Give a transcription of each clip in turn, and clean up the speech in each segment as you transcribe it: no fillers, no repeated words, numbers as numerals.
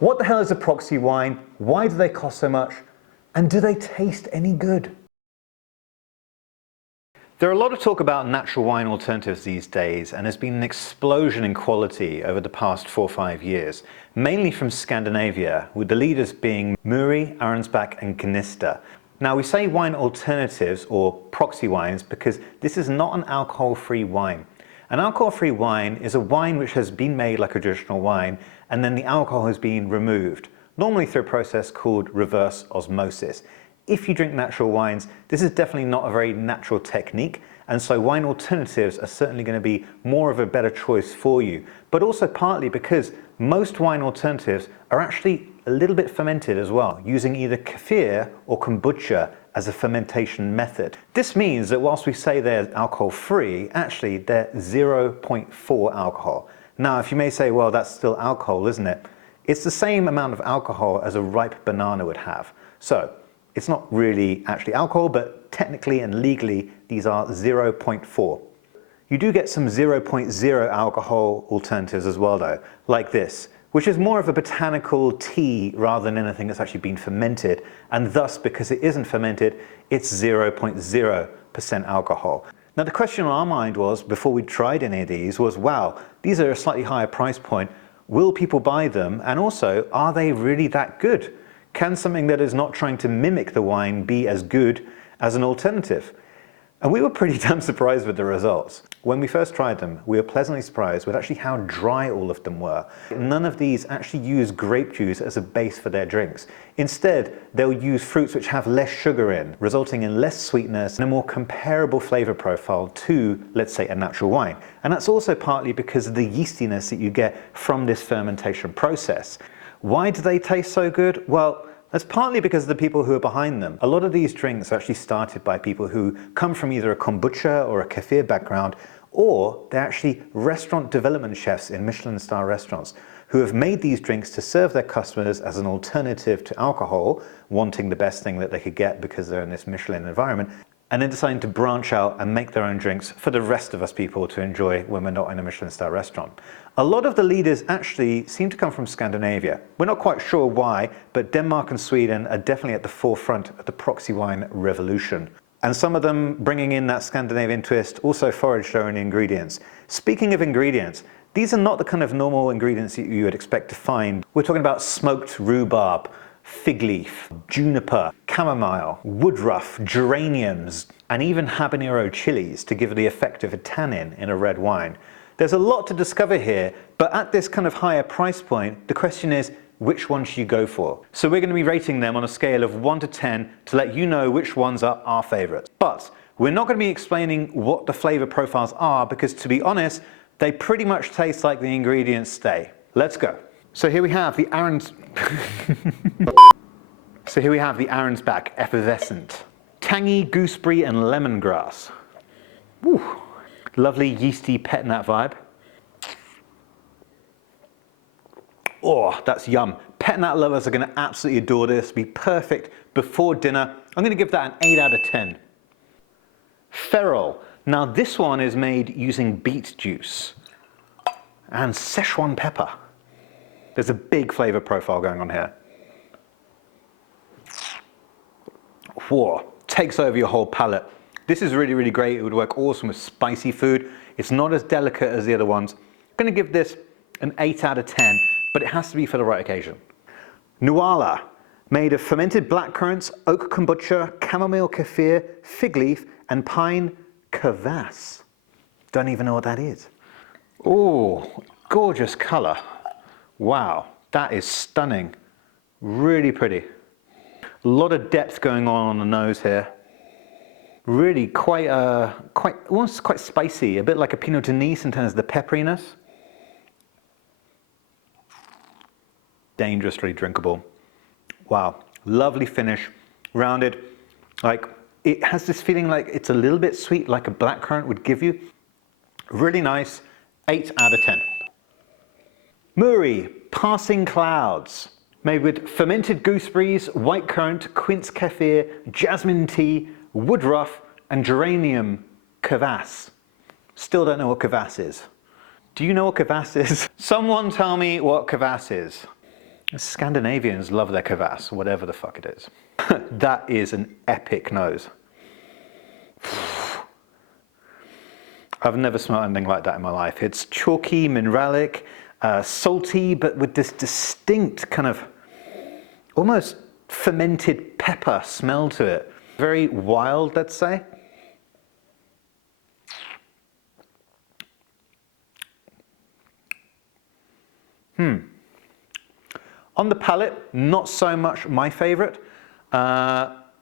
What the hell is a proxy wine? Why do they cost so much? And do they taste any good? There are a lot of talk about natural wine alternatives these days, and there's been an explosion in quality over the past 4 or 5 years, mainly from Scandinavia, with the leaders being MURI, Arensbak and Gnista. Now we say wine alternatives or proxy wines because this is not an alcohol-free wine. An alcohol-free wine is a wine which has been made like a traditional wine and then the alcohol has been removed, normally through a process called reverse osmosis. If you drink natural wines, this is definitely not a very natural technique, and so wine alternatives are certainly going to be more of a better choice for you, but also partly because most wine alternatives are actually a little bit fermented as well, using either Kefir or Kombucha as a fermentation method. This means that whilst we say they're alcohol-free, actually they're 0.4 alcohol. Now, if you may say, well, that's still alcohol, isn't it? It's the same amount of alcohol as a ripe banana would have. So it's not really actually alcohol, but technically and legally, these are 0.4. You do get some 0.0 alcohol alternatives as well though, like this, which is more of a botanical tea rather than anything that's actually been fermented, and thus, because it isn't fermented, it's 0.0% alcohol. Now the question on our mind was, before we tried any of these, was wow, these are a slightly higher price point, will people buy them, and also, are they really that good? Can something that is not trying to mimic the wine be as good as an alternative? And we were pretty damn surprised with the results. When we first tried them, we were pleasantly surprised with actually how dry all of them were. None of these actually use grape juice as a base for their drinks. Instead, they'll use fruits which have less sugar in, resulting in less sweetness and a more comparable flavor profile to, let's say, a natural wine. And that's also partly because of the yeastiness that you get from this fermentation process. Why do they taste so good? Well, that's partly because of the people who are behind them. A lot of these drinks are actually started by people who come from either a kombucha or a kefir background, or they're actually restaurant development chefs in Michelin-star restaurants who have made these drinks to serve their customers as an alternative to alcohol, wanting the best thing that they could get because they're in this Michelin environment, and then deciding to branch out and make their own drinks for the rest of us people to enjoy when we're not in a Michelin-star restaurant. A lot of the leaders actually seem to come from Scandinavia. We're not quite sure why, but Denmark and Sweden are definitely at the forefront of the proxy wine revolution. And some of them, bringing in that Scandinavian twist, also foraged their own ingredients. Speaking of ingredients, these are not the kind of normal ingredients that you would expect to find. We're talking about smoked rhubarb, fig leaf, juniper, chamomile, woodruff, geraniums, and even habanero chilies to give the effect of a tannin in a red wine. There's a lot to discover here, but at this kind of higher price point, the question is, which one should you go for? So we're going to be rating them on a scale of 1 to 10 to let you know which ones are our favorites. But we're not going to be explaining what the flavor profiles are because, to be honest, they pretty much taste like the ingredients stay. Let's go. So here we have the Arensbak Effervescent. Tangy gooseberry and lemongrass. Woo. Lovely yeasty Pet Nat vibe. Oh, that's yum. Pet Nat lovers are going to absolutely adore this. Be perfect before dinner. I'm going to give that an 8 out of 10. Feral. Now this one is made using beet juice and Szechuan pepper. There's a big flavor profile going on here. Whoa, takes over your whole palate. This is really, really great. It would work awesome with spicy food. It's not as delicate as the other ones. I'm going to give this an 8 out of 10, but it has to be for the right occasion. Nuala, made of fermented blackcurrants, oak kombucha, chamomile kefir, fig leaf, and pine kvass. Don't even know what that is. Oh, gorgeous color. Wow, that is stunning. Really pretty. A lot of depth going on the nose here. Really almost quite spicy, a bit like a Pinot de Nice in terms of the pepperiness. Dangerously drinkable. Wow, lovely finish, rounded. Like, it has this feeling like it's a little bit sweet, like a blackcurrant would give you. Really nice, 8 out of 10. MURI Passing Clouds. Made with fermented gooseberries, white currant, quince kefir, jasmine tea, woodruff, and geranium kvass. Still don't know what kvass is. Do you know what kvass is? Someone tell me what kvass is. Scandinavians love their kvass, whatever the fuck it is. That is an epic nose. I've never smelled anything like that in my life. It's chalky, mineralic, salty, but with this distinct kind of almost fermented pepper smell to it. Very wild, let's say. On the palate, not so much my favorite.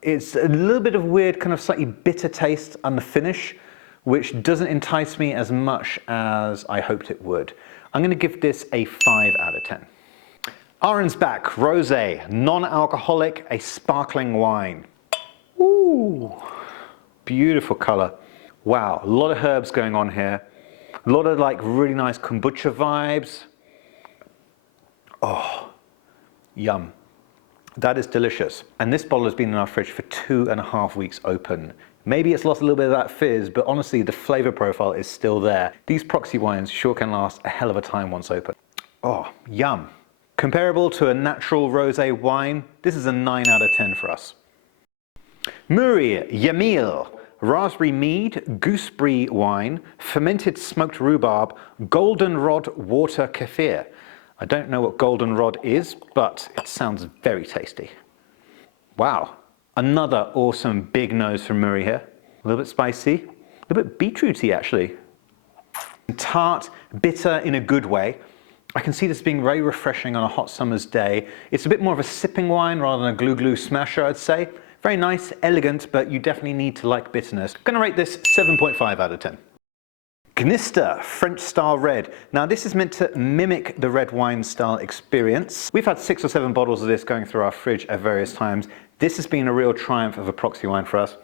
It's a little bit of weird, kind of slightly bitter taste on the finish, which doesn't entice me as much as I hoped it would. I'm going to give this a 5 out of 10. Arensbak Rosé, non-alcoholic, a sparkling wine. Ooh, beautiful color. Wow, a lot of herbs going on here. A lot of like really nice kombucha vibes. Oh, yum. That is delicious. And this bottle has been in our fridge for 2.5 weeks open. Maybe it's lost a little bit of that fizz, but honestly, the flavor profile is still there. These proxy wines sure can last a hell of a time once open. Oh, yum. Comparable to a natural rosé wine, this is a 9 out of 10 for us. MURI Yamil, raspberry mead, gooseberry wine, fermented smoked rhubarb, goldenrod water kefir. I don't know what goldenrod is, but it sounds very tasty. Wow, another awesome big nose from MURI here. A little bit spicy, a little bit beetrooty actually. Tart, bitter in a good way. I can see this being very refreshing on a hot summer's day. It's a bit more of a sipping wine rather than a glue smasher, I'd say. Very nice, elegant, but you definitely need to like bitterness. I'm gonna rate this 7.5 out of 10. Gnista French style red. Now this is meant to mimic the red wine style experience. We've had 6 or 7 bottles of this going through our fridge at various times. This has been a real triumph of a proxy wine for us.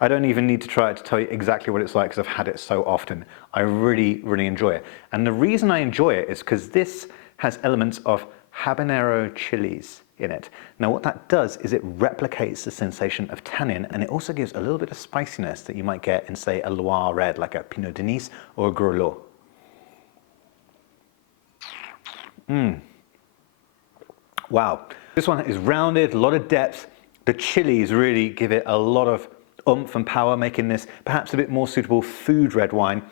I don't even need to try it to tell you exactly what it's like because I've had it so often. I really, really enjoy it. And the reason I enjoy it is because this has elements of habanero chilies in it. Now what that does is it replicates the sensation of tannin, and it also gives a little bit of spiciness that you might get in, say, a Loire red like a Pinot de Nice or a Grelot. Wow, this one is rounded, a lot of depth. The chilies really give it a lot of oomph and power, making this perhaps a bit more suitable food red wine.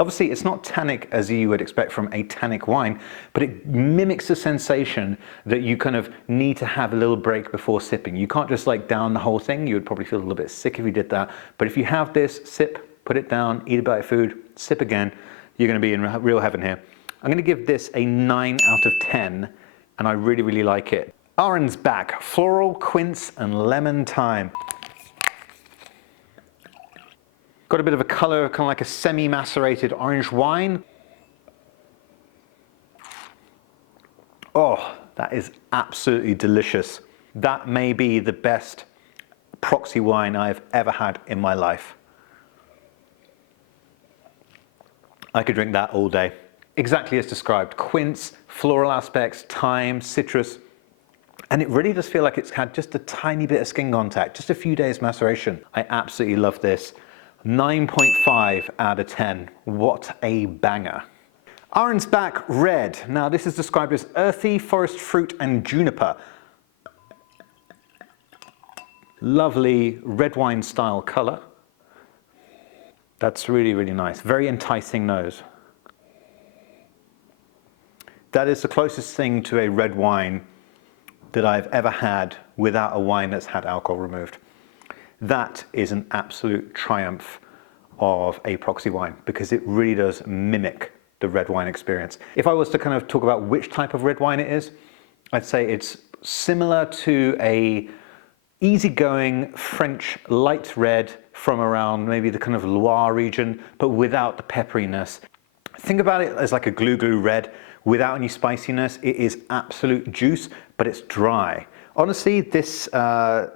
Obviously, it's not tannic as you would expect from a tannic wine, but it mimics the sensation that you kind of need to have a little break before sipping. You can't just like down the whole thing. You would probably feel a little bit sick if you did that. But if you have this, sip, put it down, eat a bite of food, sip again, you're going to be in real heaven here. I'm going to give this a 9 out of 10, and I really, really like it. Arensbak, floral, quince, and lemon thyme. Got a bit of a color, kind of like a semi-macerated orange wine. Oh, that is absolutely delicious. That may be the best proxy wine I've ever had in my life. I could drink that all day. Exactly as described, quince, floral aspects, thyme, citrus, and it really does feel like it's had just a tiny bit of skin contact, just a few days maceration. I absolutely love this. 9.5 out of 10. What a banger. Arensbak Red. Now this is described as earthy, forest fruit and juniper. Lovely red wine style color. That's really, really nice. Very enticing nose. That is the closest thing to a red wine that I've ever had without a wine that's had alcohol removed. That is an absolute triumph of a proxy wine because it really does mimic the red wine experience. If I was to kind of talk about which type of red wine it is, I'd say it's similar to a easygoing French light red from around maybe the kind of Loire region, but without the pepperiness. Think about it as like a glue red without any spiciness. It is absolute juice, but it's dry. Honestly, this and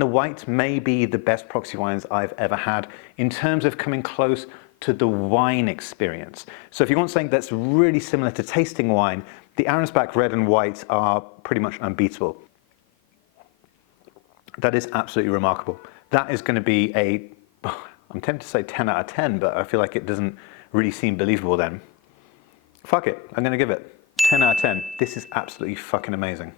the white may be the best proxy wines I've ever had in terms of coming close to the wine experience. So if you want something that's really similar to tasting wine, the Arensbak Red and White are pretty much unbeatable. That is absolutely remarkable. That is going to be a, I'm tempted to say 10 out of 10, but I feel like it doesn't really seem believable then. Fuck it, I'm going to give it 10 out of 10. This is absolutely fucking amazing.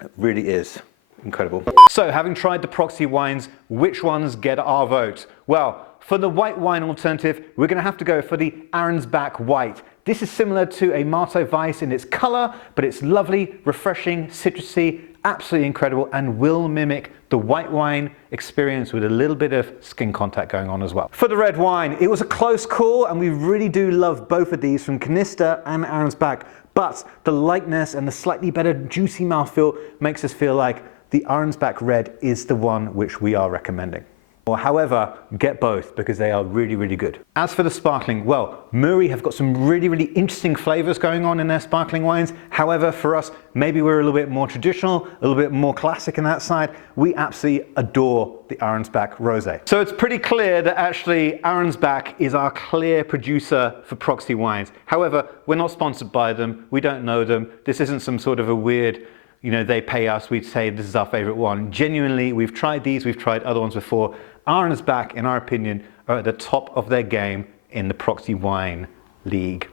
It really is incredible. So, having tried the Proxy wines, which ones get our vote? Well, for the white wine alternative, we're going to have to go for the Arensbak White. This is similar to a Martell Weiss in its colour, but it's lovely, refreshing, citrusy, absolutely incredible, and will mimic the white wine experience with a little bit of skin contact going on as well. For the red wine, it was a close call, and we really do love both of these from Gnista and Arensbak, but the lightness and the slightly better juicy mouthfeel makes us feel like the Arensbak Red is the one which we are recommending. Or however, get both because they are really, really good. As for the sparkling, well, MURI have got some really, really interesting flavors going on in their sparkling wines. However, for us, maybe we're a little bit more traditional, a little bit more classic in that side. We absolutely adore the Arensbak Rosé. So it's pretty clear that actually Arensbak is our clear producer for Proxy Wines. However, we're not sponsored by them. We don't know them. This isn't some sort of a weird, they pay us, we'd say this is our favorite one. Genuinely, we've tried these, we've tried other ones before. Arensbak, in our opinion, are at the top of their game in the Proxy Wine League.